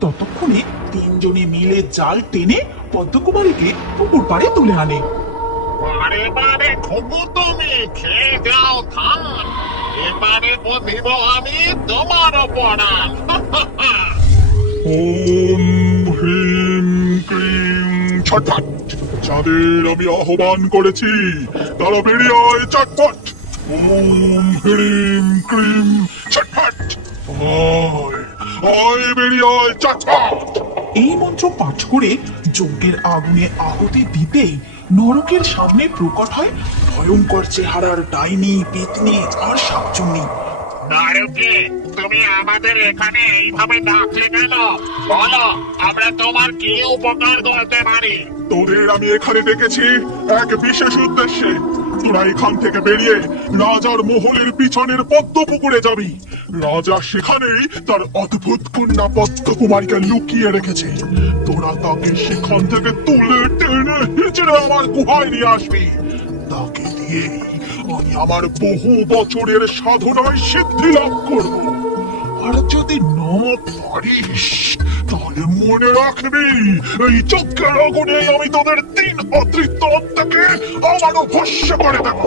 ততক্ষণে তিনজনে মিলে জাল টেনে পদ্মকুমারীকে পুকুর পাড়ে তুলে আনে। বারে বারে খুবু তুমি খেয়ে যাও ধান, এবারে বুঝিব আমি তোমার পড়ান। ওম হ্রিম ক্রিম ছটফট, যাদের আমি আহ্বান করেছি তারা বেরিয়ে আয় চটপট। ওম হ্রিম ক্রিম ছটফট, আয় আয় বেরিয়ে আয় চটপট। এই মন্ত্র পাঠ করে যজ্ঞের আগুনে আহুতি দিতেই নরকের সামনে প্রকট হয় ভয়ঙ্কর চেহারার ডাইনি, পেতনি আর শাকচুন্নি। নারুকে, তুমি আমাদের এখানে এইভাবে ডাকলে কেন? বলো, আমরা তোমার কি উপকার করতে পারি? তোদের আমি এখানে ডেকেছি এক বিশেষ উদ্দেশ্যে। তোরা এখান থেকে বেরিয়ে রাজার মহলের পিছনের পদ্ম পুকুরে যাবি। রাজা সেখানেই তার অদ্ভুত কন্যা পদ্মকুমারীকে লুকিয়ে রেখেছে। তোরা তাকে সেখান থেকে তুলে টেনে হিচড়ে আমার গুহায় নিয়ে আসবি। তাকে দিয়েই আমি আমার বহু বছরের সাধনায় সিদ্ধি লাভ করব। আর যদি না পারিস তাহলে মনে রাখবি, এই যজ্ঞের আগুনে আমি তোদের 3 অতৃপ্ত আত্মাকে আমারও ভস্য করে দেব।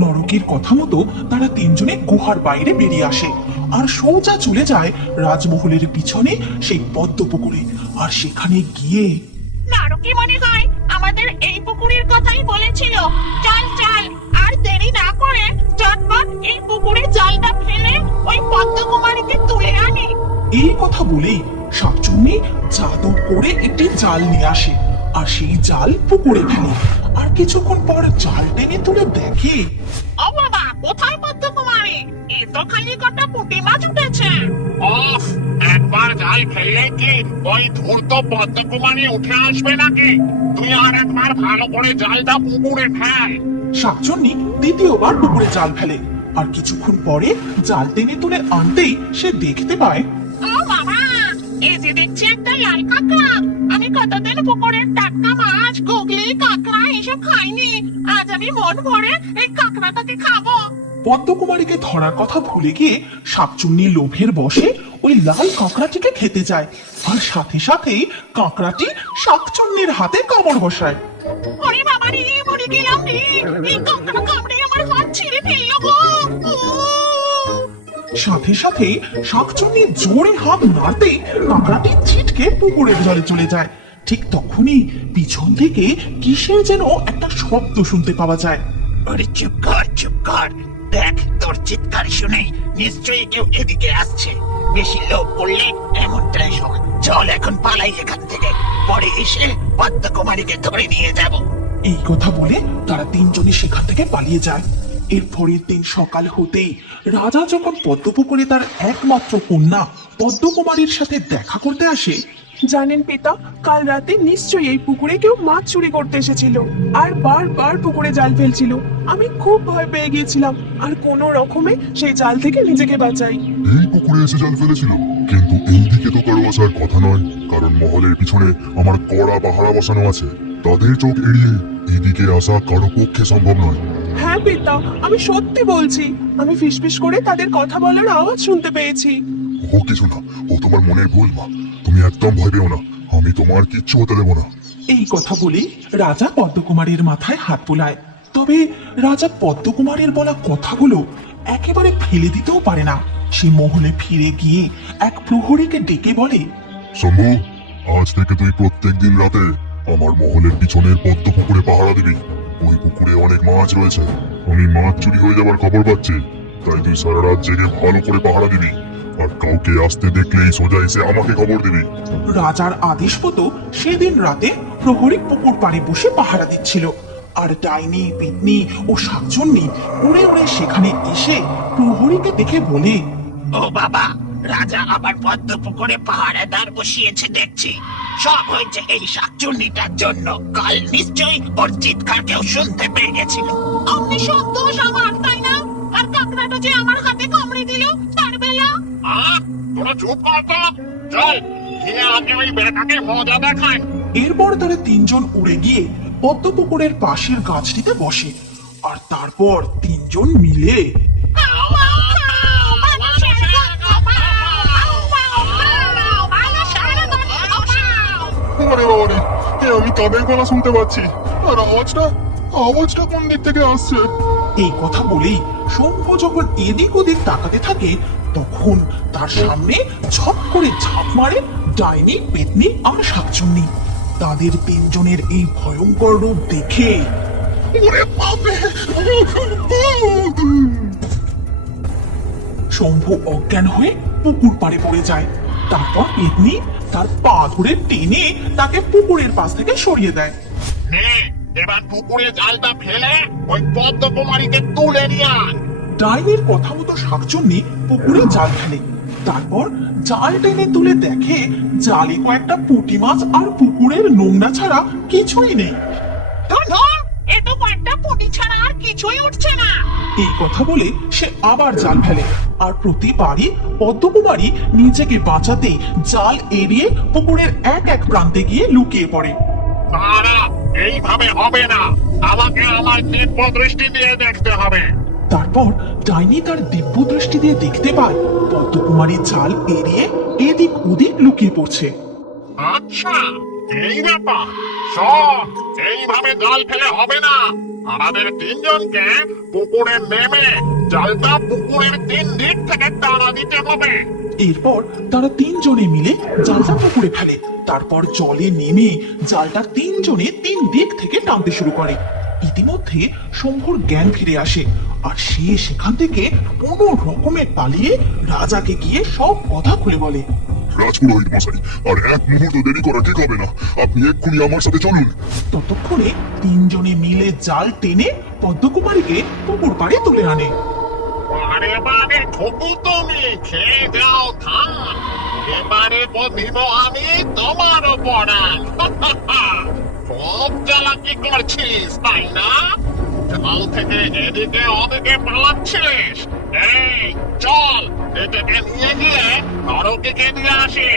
নরকের কথা মতো তারা তিনজনে গুহার বাইরে বেরিয়ে আসে আর সোজা চলে যায় রাজমহলের পিছনে সেই পদ্ম পুকুরে। আর সেখানে গিয়ে নারকী মনে হয় আমাদের এই পুকুরের কথাই বলেছিল। চল চল, আর দেরি না করে চটপট এই পুকুরে জালটা ফেলে ওই পদ্মকুমারীকে তুলে আনি। এই কথা বলেই শাকচুন্নি জাদু করে একটি জাল নিয়ে আসে আর সেই জাল পুকুরে ফেলে। আর কিছুক্ষণ পর জাল টেনে তুলে দেখে ও বাবা, কোথায় পদ্মকুমারী? এ তো খালি কটা পুঁটি মাছ উঠেছে। অফ, একবার জাল ফেললে কি ওই ধূর্ত পদ্মকুমারী উঠে আসবে নাকি? তুই আর একবার ভালো করে জালটা পুকুরে ফেল। শাকচুন্নি দ্বিতীয়বার পুকুরে জাল ফেলে। আর কিছুক্ষণ পরে জাল টেনে তুলে আনতেই সে দেখতে পায় ও বাবা, এই যে দেখছি একটা লাল কাঁকড়া। আমি কতদিন পুকুরের টাটকা মাছ, গুগলি, কাঁকড়া এসব খাইনি। আজ আমি মন ভরে এই কাঁকড়াটাকে খাবো। পদ্মকুমারীকে ধরার কথা ভুলে গিয়ে শাকচুন্নি লোভের বশে ওই লাল কাঁকড়াটিকে খেতে যায়। আর সাথে সাথেই কাঁকড়াটি শাকচুন্নির হাতে কামড় বসায়। ওরে বাবা রে, মরে গেলাম রে। এই কাঁকড়া কামড়ে আমার হাত ছিঁড়ে ফেললো গো। সাথে সাথে শাকচুন্নি জোরে হাত নাড়তেই কাঁকড়াটি ছিটকে পুকুরের জলে চলে যায়। ঠিক তখনই পিছন থেকে কিসের যেন একটা শব্দ শুনতে পাওয়া যায়। আরে চুপ কর, চুপ কর। দেখ, তোর চিৎকার শুনে নিশ্চয়ই কেউ এদিকে আসছে। বেশি লোভ করলে এমনটাই হয়। চল এখন পালাই এখান থেকে, পরে এসে পদ্মকুমারীকে ধরে নিয়ে যাব। এই কথা বলে তারা তিনজনে সেখান থেকে পালিয়ে যায়। এর পরের দিন সকাল হতেই রাজা যখন পদ্মপুকুরে তার একমাত্র কন্যা পদ্মকুমারীর সাথে দেখা করতে আসে, জানেন পিতা, কাল রাতে নিশ্চয়ই এই পুকুরে কেউ মাছ চুরি করতে এসেছিল আর বারবার পুকুরে জাল ফেলছিল। আমি খুব ভয় পেয়ে গিয়েছিলাম আর কোনো রকমে সেই জাল থেকে নিজেকে বাঁচাই। এই পুকুরে এসে জাল ফেলেছিল, কিন্তু এই দিকে তো কারো আসার কথা নয়, কারণ মহলের পিছনে আমার কড়া পাহারা বসানো আছে। তাদের চোখ এড়িয়ে এদিকে আসা কারো পক্ষে সম্ভব নয়। হ্যাঁ পিতা, আমি সত্যি বলছি। আমি ফিসফিস করে তাদের কথা বলার আওয়াজ শুনতে পেয়েছি। ও কিছু না, ও তোমার মনের ভুল মা। তুমি একদম ভয় পেও না, আমি তোমার কিচ্ছু হতে দেবো না। এই কথা বলে রাজা পদ্মকুমারীর মাথায় হাত বুলায়। তবে রাজা পদ্মকুমারীর বলা কথাগুলো একেবারে ফেলে দিতেও পারে না। সে মহলে ফিরে গিয়ে এক প্রহরীকে ডেকে বলে, শম্ভু, আজ থেকে তুই প্রত্যেক দিন রাতে আমার মহলের পিছনের পদ্ম পুকুরে পাহারা দিবি। ওই পুকুরে অনেক মাছ রয়েছে, আমি মাছ চুরি হয়ে যাবার খবর পাচ্ছি। তাই তুই সারা রাত জেগে ভালো করে পাহারা দিবি, আর কাউকে আসতে দেখলেই সোজা এসে আমাকে খবর দিবি। রাজার আদেশ মতো সেদিন রাতে প্রহরী পুকুর পাড়ে বসে পাহারা দিচ্ছিল। আর ডাইনি, পেতনি ও শাকচুন্নি উড়ে উড়ে সেখানে এসে প্রহরীকে দেখে বলে, ও বাবা, রাজা আবার পদ্ম পুকুরে পাহারাদার বসিয়েছে দেখছি। সব হয়েছে এই শাকচুন্নিটার জন্য। কাল নিশ্চয়ই ওর চিৎকার কেউ শুনতে পেয়ে গেছিল। অমনি সব দোষ আমার, তাই না? আর কাঁকড়াটা যে আমার হাতে কামড়ে দিল তার বেলা। তোরা চুপ কর তো। চল গিয়ে আগে ওই বেটাকে মজা দেখায়। এরপর তারা তিনজন উড়ে গিয়ে পদ্মপুকুরের পাশের গাছটিতে বসে। আর তারপর তিনজন মিলে মানুষের গল্প, মানুষের আমি কাদের গলা শুনতে পাচ্ছি, আর আওয়াজটা কোন দিক থেকে আসছে? এই কথা বলেই শম্ভু যখন এদিক ওদিক তাকাতে থাকে তখন তার সামনে ঝপ করে ঝাঁপ মারে ডাইনি, পেতনি আর শাকচুন্নি। তাদের তিনজনের এই ভয়ঙ্কর রূপ দেখে ওরে বাপরে! শম্ভু অজ্ঞান হয়ে পুকুর পাড়ে পড়ে যায়। তারপর পেতনি তার পা ধরে টেনে তাকে পুকুরের পাশ থেকে সরিয়ে দেয়। নে এবার পুকুরে জালটা ফেলে ওই পদ্মকুমারীকে তুলে নিয়ে আন। ডাইনির কথা মতো শাকচুন্নি পুকুরে জাল ফেলে। তারপর জাল টেনে তুলে দেখে জালে কয়েকটা পুঁটি মাছ আর পুকুরের নোংরা ছাড়া কিছুই নেই। ধর ধর, এ তো কয়েকটা পুঁটি ছাড়া আর কিছুই উঠছে না। এই কথা বলে সে আবার জাল ফেলে, আর প্রতিবারই পদ্মকুমারী নিজেকে বাঁচাতে জাল এড়িয়ে পুকুরের এক এক প্রান্তে গিয়ে লুকিয়ে পড়ে। তারা এইভাবে হবে না, আমাকে আমার দিব্য দৃষ্টি দিয়ে দেখতে হবে। তারপর ডাইনি তার দিব্য দৃষ্টি দিয়ে দেখতে পায় পদ্মকুমারী জাল এড়িয়ে এদিক ওদিক লুকিয়ে পড়ছে। আচ্ছা, এই ব্যাপার। সব এইভাবে জাল ফেলে হবে না, আমাদের তিনজনকে পুকুরে নেমে জালটা পুকুরের তিন দিক থেকে টানা দিতে হবে। এরপর তারা তিনজনে মিলে জালটা পুকুরে ফেলে। তারপর জলে নেমে জালটা তিনজনে তিন দিক থেকে টানতে শুরু করে। ইতিমধ্যে শম্ভুর জ্ঞান ফিরে আসে, আর সে সেখান থেকে কোনো রকমে পালিয়ে রাজাকে গিয়ে সব কথা খুলে বলে। রাজপুরোহিত মশাই, আর এক মুহূর্ত দেরি করা ঠিক হবে না। আপনি এক্ষুনি আমার সাথে চলুন। ততক্ষণে তিনজনে মিলে জাল টেনে পদ্মকুমারীকে পুকুর পাড়ে তুলে আনে। আরে বারে ঠকু, তুমি খেয়ে যাও থাম। এবারে দিব আমি তোমার পড়ান। খুব চালাকি করছিস তাই না? জল থেকে এদিকে ওদিকে পালাচ্ছিস। এই চল, এটাকে নিয়ে গিয়ে নরকে নিয়ে আসি।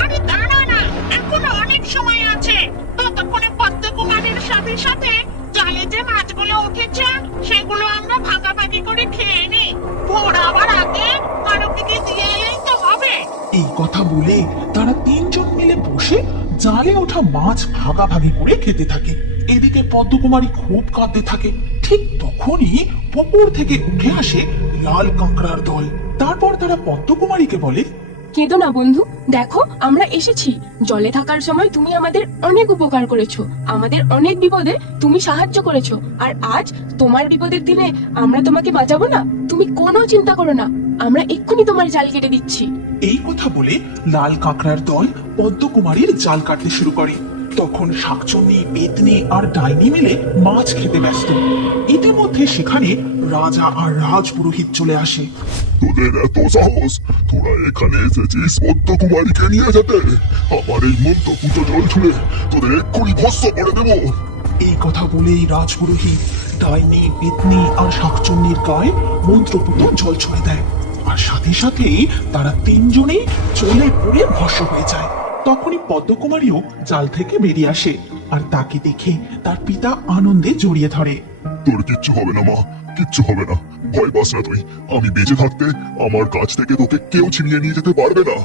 আরে দাঁড়া না, এখনো অনেক সময় আছে। ততক্ষণে পদ্মকুমারীর সাথে সাথে জালে যে মাছগুলো উঠেছে সেগুলো আমরা ভাগাভাগি করে খেয়ে নি। ভোর আবার আগে নরকে দিয়ে এলেই তো হবে। এই কথা বলে তারা তিনজন মিলে বসে জালে ওঠা মাছ ভাগাভাগি করে খেতে থাকে। এদিকে পদ্মকুমারী খুব কাঁদতে থাকে। ঠিক তখনই পুকুর থেকে উঠে আসে লাল কাঁকড়ার দল। তারপর তারা পদ্মকুমারীকে বলে, কেঁদো না বন্ধু, দেখো আমরা এসেছি। জলে থাকার সময় তুমি আমাদের অনেক উপকার করেছো, আমাদের অনেক বিপদে তুমি সাহায্য করেছো, আর আজ তোমার বিপদের দিনে আমরা তোমাকে বাঁচাবো না? তুমি কোনো চিন্তা করো না, আমরা এক্ষুনি তোমার জাল কেটে দিচ্ছি। এই কথা বলে লাল কাঁকড়ার দল পদ্মকুমারীর জাল কাটতে শুরু করে। তখন শাকচুন্নি, পেতনি আর ডাইনি মিলে মাছ খেতে ব্যস্ত। ইতিমধ্যে সেখানে রাজা আর রাজপুরোহিত চলে আসে। তোদের এত সাহস, তোরা এখানে এসেছিস পদ্মকুমারীকে নিয়ে যেতে? আমার এই মন্ত্রপুত জল ছুঁড়ে তোদের এক্ষুনি ভস্ম করে দেবো। এই কথা বলেই রাজপুরোহিত ডাইনি, পেতনি আর শাকচুন্নির গায়ে মন্ত্রপুত জল ছুঁড়ে দেয়, আর সাথে সাথেই তারা তিনজনেই চলে পড়ে ভস্ম হয়ে যায়। তখনই পদ্মকুমারীও জাল থেকে বেরিয়ে আসে, আর তাকে দেখে তার পিতা আনন্দে জড়িয়ে ধরে। তোর কিচ্ছু হবে না মা, কিচ্ছু হবে না। ভয় পাস না তুই। আমি বেঁচে থাকতে আমার কাছ থেকে তোকে কেউ ছিনিয়ে নিয়ে যেতে পারবে না।